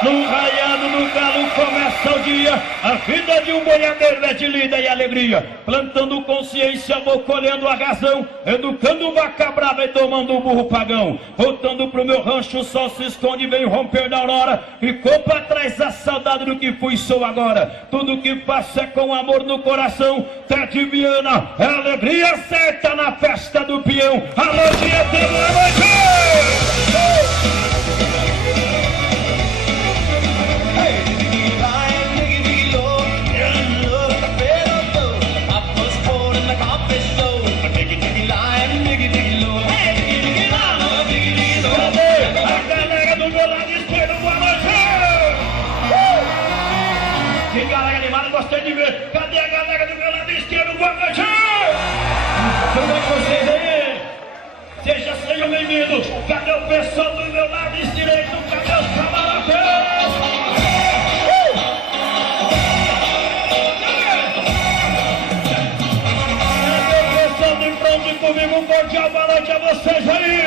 No raiado do galo começa o dia. A vida de um boiadeiro é de lida e alegria. Plantando consciência, vou colhendo a razão. Educando vaca brava e tomando o burro pagão. Voltando pro meu rancho, o sol se esconde, vem romper da aurora. Ficou pra trás a saudade do que fui e sou agora. Tudo que faço é com amor no coração. Tete Viana, é alegria certa na festa do peão. Alô, Tietê, boa noite! Gostei de ver. Cadê a galera do meu lado esquerdo? Boa noite! Tudo bem com vocês aí? Sejam bem-vindos. Cadê o pessoal do meu lado direito? Cadê os camarotes? Cadê o pessoal de frente comigo? Um cordial boa noite a vocês aí!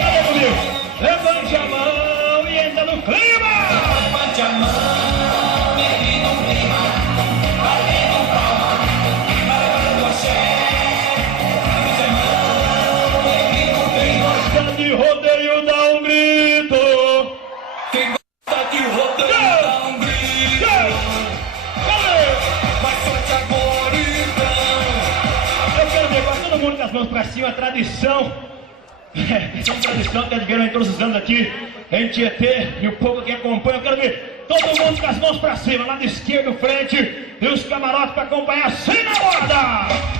Cadê comigo? Levante a mão e entra no clima! Levante a mão e no clima, valendo palma, valendo axé. Levante a mão e no clima. Quem gosta de rodeio dá um grito. Quem gosta de rodeio dá um grito. Mais forte agora então. Eu quero ver com todo mundo com as mãos pra cima, tradição. Essa tradição que advieram em todos os anos aqui em Tietê, e o povo que acompanha, eu quero ver todo mundo com as mãos pra cima, lado esquerdo, frente, e os camarotes pra acompanhar, sem na borda!